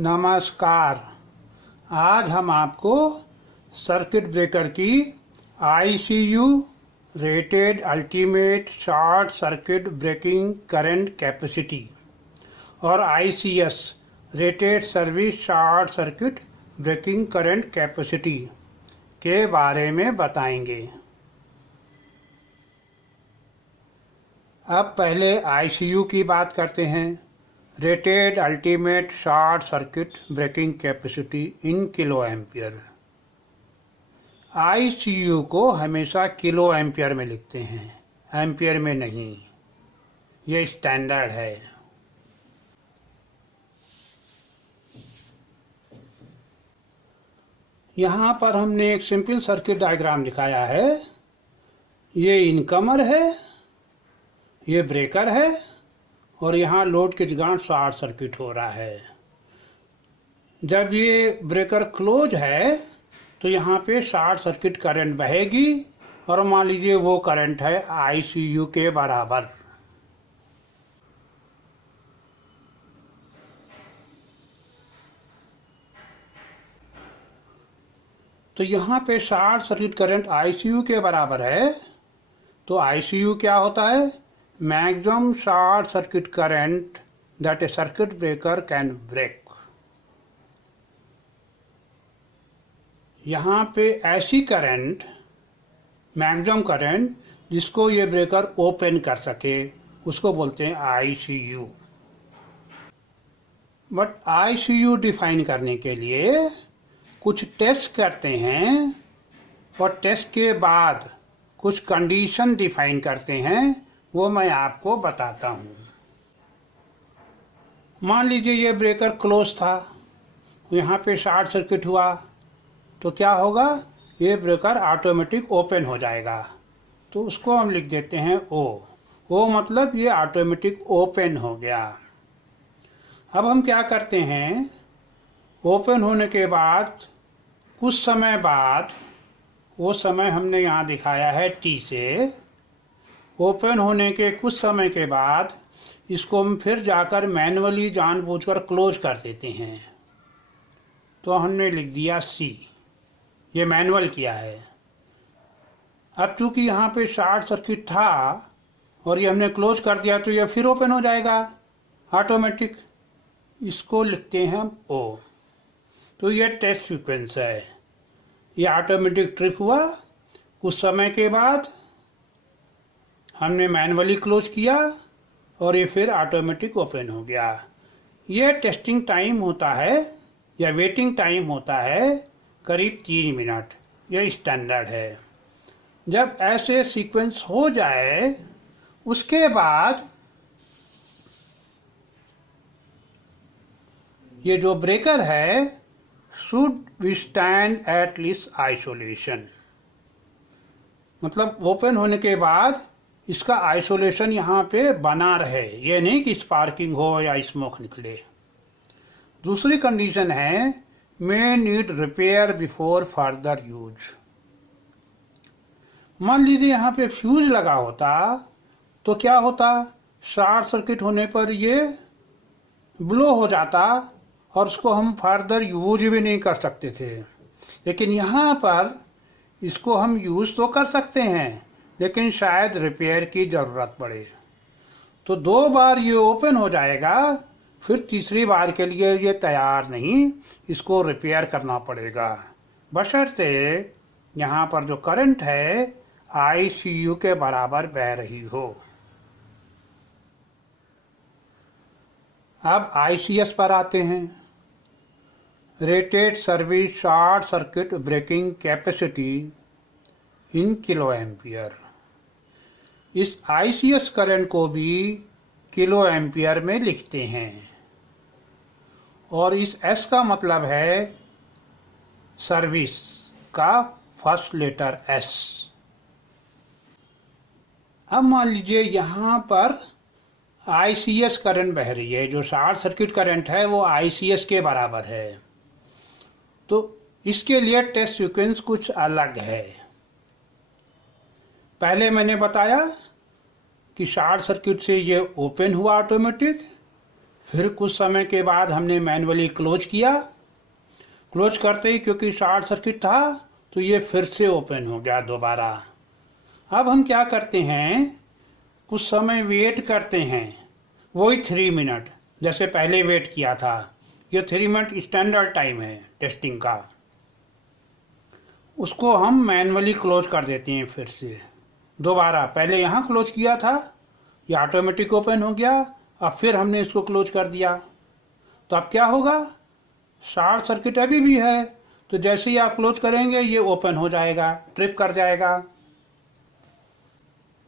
नमस्कार। आज हम आपको सर्किट ब्रेकर की ICU rated ultimate short circuit breaking current capacity और ICS rated service short circuit breaking current capacity के बारे में बताएंगे। अब पहले ICU की बात करते हैं। Rated ultimate short circuit breaking capacity in kilo ampere. ICU को हमेशा किलो एम्पियर में लिखते हैं, एम्पियर में नहीं। ये स्टैंडर्ड है। यहाँ पर हमने एक सिंपल सर्किट डायग्राम दिखाया है। ये इनकमर है, ये ब्रेकर है और यहाँ लोड के दौरान शॉर्ट सर्किट हो रहा है। जब ये ब्रेकर क्लोज है तो यहाँ पे शॉर्ट सर्किट करंट बहेगी और मान लीजिए वो करंट है ICU के बराबर। तो यहाँ पे शॉर्ट सर्किट करंट ICU के बराबर है। तो ICU क्या होता है? Maximum short circuit current that a circuit breaker can break. यहाँ पे ऐसी करंट, मैक्सिमम करंट जिसको ये ब्रेकर ओपन कर सके, उसको बोलते हैं ICU। बट ICU डिफाइन करने के लिए कुछ टेस्ट करते हैं और टेस्ट के बाद कुछ कंडीशन डिफाइन करते हैं, वो मैं आपको बताता हूँ। मान लीजिए ये ब्रेकर क्लोज था, यहाँ पे शॉर्ट सर्किट हुआ तो क्या होगा? ये ब्रेकर ऑटोमेटिक ओपन हो जाएगा। तो उसको हम लिख देते हैं O मतलब ये ऑटोमेटिक ओपन हो गया। अब हम क्या करते हैं, ओपन होने के बाद कुछ समय बाद, वो समय हमने यहाँ दिखाया है T से, ओपन होने के कुछ समय के बाद इसको हम फिर जाकर मैनुअली जानबूझकर क्लोज कर देते हैं। तो हमने लिख दिया C, ये मैनुअल किया है। अब चूंकि यहाँ पे शॉर्ट सर्किट था और ये हमने क्लोज कर दिया तो ये फिर ओपन हो जाएगा ऑटोमेटिक। इसको लिखते हैं हम O। तो ये टेस्ट सीक्वेंस है। ये ऑटोमेटिक ट्रिप हुआ, कुछ समय के बाद हमने मैनुअली क्लोज किया और ये फिर ऑटोमेटिक ओपन हो गया। ये टेस्टिंग टाइम होता है या वेटिंग टाइम होता है करीब 3 मिनट। ये स्टैंडर्ड है। जब ऐसे सीक्वेंस हो जाए उसके बाद ये जो ब्रेकर है should withstand at least isolation. मतलब ओपन होने के बाद इसका आइसोलेशन यहाँ पे बना रहे, ये नहीं कि स्पार्किंग हो या स्मोक निकले। दूसरी कंडीशन है may need repair before further use. मान लीजिए यहाँ पे फ्यूज लगा होता तो क्या होता? शॉर्ट सर्किट होने पर ये ब्लो हो जाता और उसको हम फर्दर यूज भी नहीं कर सकते थे। लेकिन यहाँ पर इसको हम यूज तो कर सकते हैं, लेकिन शायद रिपेयर की ज़रूरत पड़े। तो 2 बार ये ओपन हो जाएगा, फिर तीसरी बार के लिए ये तैयार नहीं, इसको रिपेयर करना पड़ेगा। बशर्ते यहाँ पर जो करंट है ICU के बराबर बह रही हो। अब ICS पर आते हैं। Rated service short circuit breaking capacity in kilo ampere. इस ICS करंट को भी किलो एम्पियर में लिखते हैं और इस S का मतलब है सर्विस का फर्स्ट लेटर S। अब मान लीजिए यहाँ पर ICS करंट बह रही है, जो शॉर्ट सर्किट करंट है वो ICS के बराबर है। तो इसके लिए टेस्ट सीक्वेंस कुछ अलग है। पहले मैंने बताया कि शॉर्ट सर्किट से ये ओपन हुआ ऑटोमेटिक, फिर कुछ समय के बाद हमने मैन्युअली क्लोज किया। क्लोज करते ही क्योंकि शॉर्ट सर्किट था तो ये फिर से ओपन हो गया दोबारा। अब हम क्या करते हैं, कुछ समय वेट करते हैं, वही 3 मिनट जैसे पहले वेट किया था। ये 3 मिनट स्टैंडर्ड टाइम है टेस्टिंग का। उसको हम मैन्युअली क्लोज कर देते हैं फिर से दोबारा। पहले यहाँ क्लोज किया था, ये ऑटोमेटिक ओपन हो गया। अब फिर हमने इसको क्लोज कर दिया तो अब क्या होगा, शॉर्ट सर्किट अभी भी है, तो जैसे ही आप क्लोज करेंगे ये ओपन हो जाएगा, ट्रिप कर जाएगा।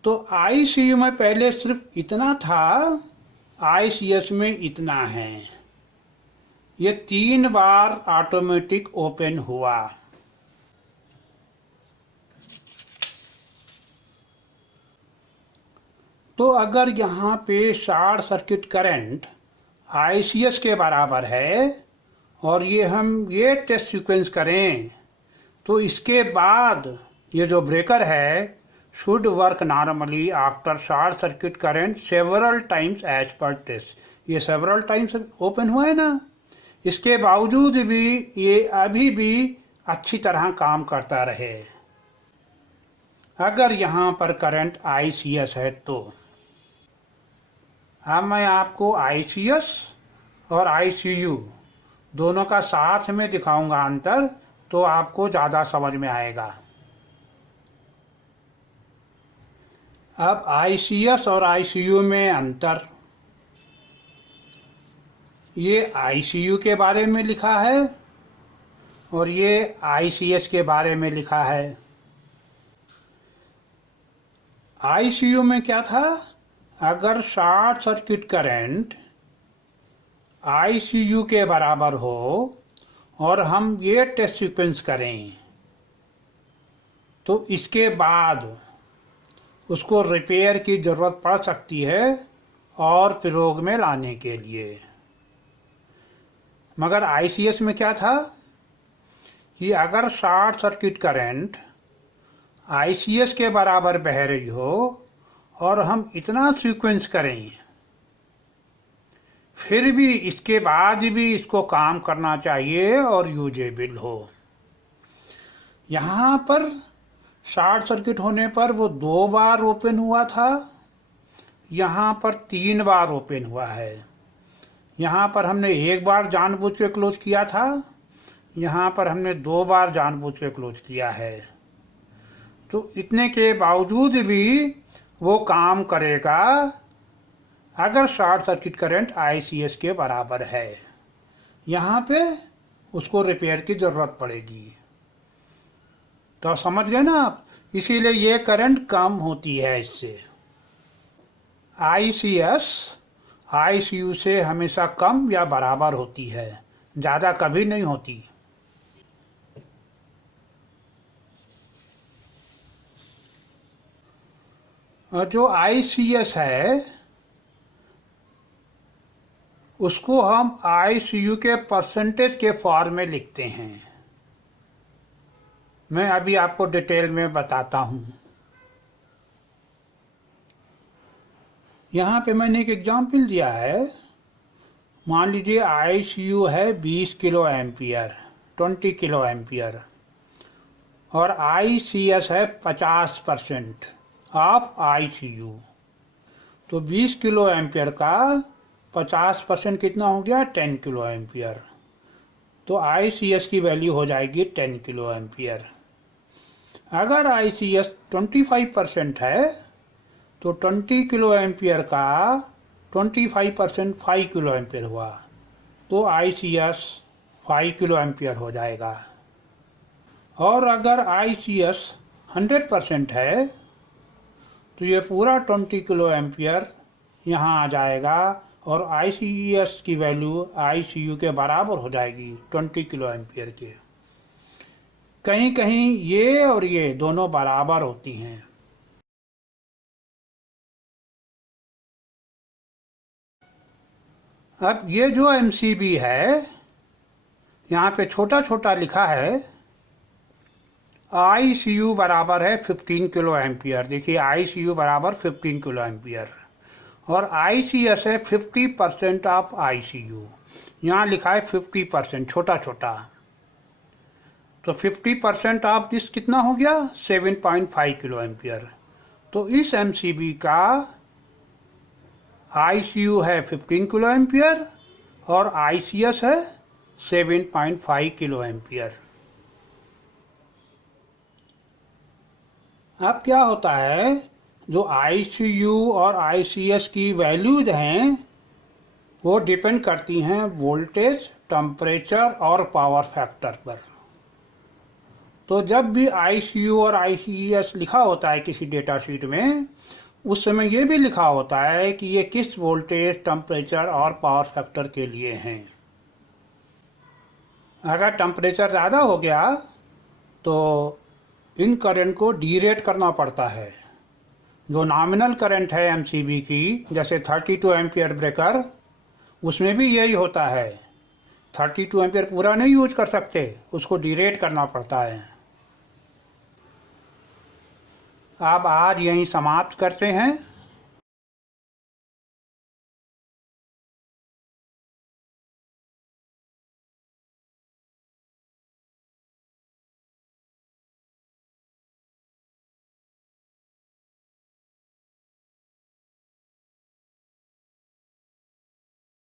तो ICU में पहले सिर्फ इतना था, ICS में इतना है। ये 3 बार ऑटोमेटिक ओपन हुआ। तो अगर यहाँ पे शॉर्ट सर्किट करंट ICS के बराबर है और ये टेस्ट सीक्वेंस करें तो इसके बाद ये जो ब्रेकर है should work normally after short circuit current several times as per test. ये सेवरल टाइम्स ओपन हुआ है ना, इसके बावजूद भी ये अभी भी अच्छी तरह काम करता रहे अगर यहाँ पर करंट ICS है तो। अब मैं आपको ICS और ICU दोनों का साथ में दिखाऊंगा अंतर, तो आपको ज़्यादा समझ में आएगा। अब ICS और ICU में अंतर, ये ICU के बारे में लिखा है और ये ICS के बारे में लिखा है। ICU में क्या था, अगर शॉर्ट सर्किट करंट ICU के बराबर हो और हम ये टेस्ट सीक्वेंस करें तो इसके बाद उसको रिपेयर की ज़रूरत पड़ सकती है और प्रयोग में लाने के लिए। मगर ICS में क्या था कि अगर शॉर्ट सर्किट करंट ICS के बराबर बह रही हो और हम इतना सीक्वेंस करें फिर भी इसके बाद भी इसको काम करना चाहिए और यूजेबल हो। यहाँ पर शॉर्ट सर्किट होने पर वो 2 बार ओपन हुआ था, यहाँ पर 3 बार ओपन हुआ है। यहाँ पर हमने 1 बार जानबूझ के क्लोज किया था, यहाँ पर हमने 2 बार जानबूझ के क्लोज किया है। तो इतने के बावजूद भी वो काम करेगा अगर शॉर्ट सर्किट करंट ICS के बराबर है। यहाँ पे उसको रिपेयर की ज़रूरत पड़ेगी। तो समझ गए ना आप, इसीलिए ये करंट कम होती है इससे। ICS ICU से हमेशा कम या बराबर होती है, ज़्यादा कभी नहीं होती। और जो ICS है उसको हम ICU के परसेंटेज के फॉर्म में लिखते हैं। मैं अभी आपको डिटेल में बताता हूँ। यहाँ पे मैंने एक एग्जाम्पल दिया है। मान लीजिए ICU है 20 किलो एम्पियर, 20 किलो एम्पियर, और ICS है 50% ऑफ ICU। तो 20 किलो एम्पियर का 50% कितना हो गया, 10 किलो एम्पियर। तो ICS की वैल्यू हो जाएगी 10 किलो एम्पियर। अगर ICS 25% है तो 20 किलो एम्पियर का 25% 5 किलो एम्पियर हुआ, तो ICS 5 किलो एम्पियर हो जाएगा। और अगर ICS 100% है तो ये पूरा 20 किलो एम्पियर यहाँ आ जाएगा और ICS की वैल्यू ICU के बराबर हो जाएगी 20 किलो एम्पियर के। कहीं कहीं ये और ये दोनों बराबर होती हैं। अब ये जो MCB है, यहाँ पे छोटा छोटा लिखा है ICU बराबर है 15 किलो एम्पियर। देखिए ICU बराबर 15 किलो एम्पियर और ICS है 50% ऑफ ICU। यहाँ लिखा है 50%, छोटा छोटा, तो 50% ऑफ दिस कितना हो गया, 7.5 किलो एम्पियर। तो इस MCB का ICU है 15 किलो एम्पियर और ICS है 7.5 किलो एम्पियर। अब क्या होता है, जो ICU और ICS की वैल्यूज हैं वो डिपेंड करती हैं वोल्टेज, टेम्परेचर और पावर फैक्टर पर। तो जब भी ICU और ICS लिखा होता है किसी डेटा शीट में, उस समय ये भी लिखा होता है कि ये किस वोल्टेज, टेम्परेचर और पावर फैक्टर के लिए हैं। अगर टेम्परेचर ज़्यादा हो गया तो इन करंट को डीरेट करना पड़ता है। जो नॉमिनल करंट है MCB की, जैसे 32 एम्पियर ब्रेकर, उसमें भी यही होता है। 32 एम्पियर पूरा नहीं यूज कर सकते, उसको डीरेट करना पड़ता है। अब आज यहीं समाप्त करते हैं।